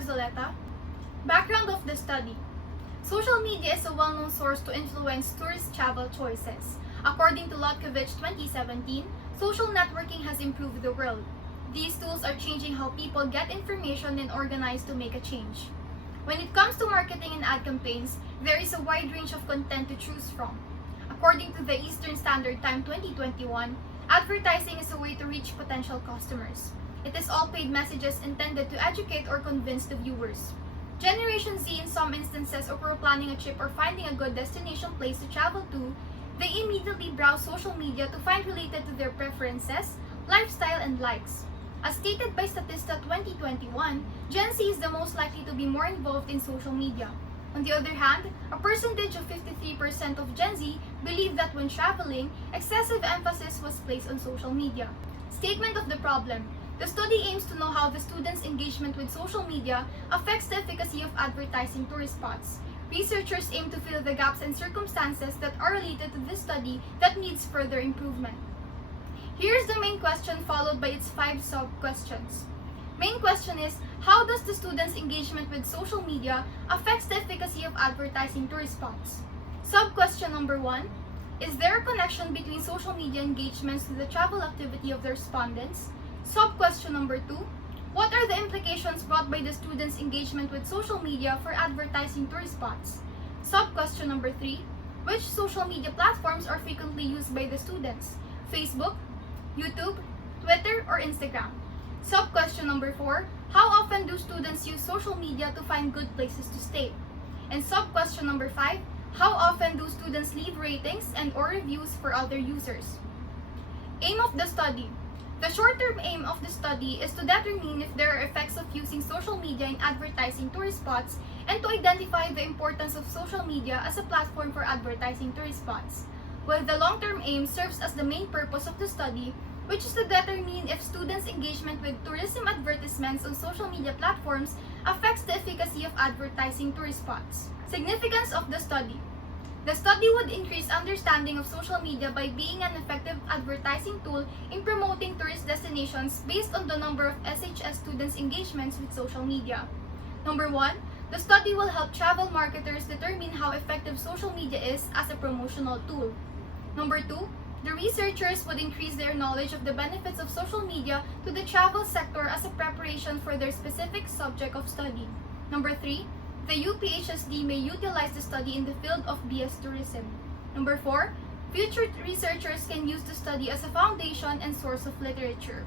Marzoleta. Background of the study. Social media is a well-known source to influence tourist travel choices. According to Lotkovich 2017, social networking has improved the world. These tools are changing how people get information and organize to make a change. When it comes to marketing and ad campaigns, there is a wide range of content to choose from. According to the Eastern Standard Time 2021, advertising is a way to reach potential customers. It is all paid messages intended to educate or convince the viewers. Generation Z, in some instances, if we're planning a trip or finding a good destination place to travel to, they immediately browse social media to find related to their preferences, lifestyle, and likes. As stated by Statista 2021, Gen Z is the most likely to be more involved in social media. On the other hand, a percentage of 53% of Gen Z believe that when traveling, excessive emphasis was placed on social media. Statement of the problem. The study aims to know how the students' engagement with social media affects the efficacy of advertising tourist spots. Researchers aim to fill the gaps and circumstances that are related to this study that needs further improvement. Here's the main question followed by its 5 sub-questions. Main question is, how does the students' engagement with social media affects the efficacy of advertising tourist spots? Sub-question number 1, is there a connection between social media engagements to the travel activity of the respondents? Sub-question number 2, what are the implications brought by the students' engagement with social media for advertising tourist spots? Sub-question number 3, which social media platforms are frequently used by the students? Facebook, YouTube, Twitter, or Instagram? Sub-question number 4, how often do students use social media to find good places to stay? And sub-question number 5, how often do students leave ratings and or reviews for other users? Aim of the study. The short-term aim of the study is to determine if there are effects of using social media in advertising tourist spots and to identify the importance of social media as a platform for advertising tourist spots. While the long-term aim serves as the main purpose of the study, which is to determine if students' engagement with tourism advertisements on social media platforms affects the efficacy of advertising tourist spots. Significance of the study. The study would increase understanding of social media by being an effective advertising tool in promoting tourist destinations based on the number of SHS students' engagements with social media. Number 1, the study will help travel marketers determine how effective social media is as a promotional tool. Number 2, the researchers would increase their knowledge of the benefits of social media to the travel sector as a preparation for their specific subject of study. Number 3, the UPHSD may utilize the study in the field of BS tourism. Number 4, future researchers can use the study as a foundation and source of literature.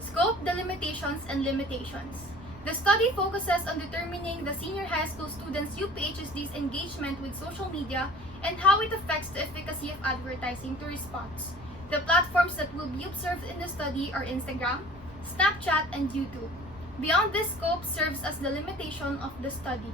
Scope, delimitations, and limitations. The study focuses on determining the senior high school students' UPHSD's engagement with social media and how it affects the efficacy of advertising tourist spots. The platforms that will be observed in the study are Instagram, Snapchat, and YouTube. Beyond this scope serves as the limitation of the study.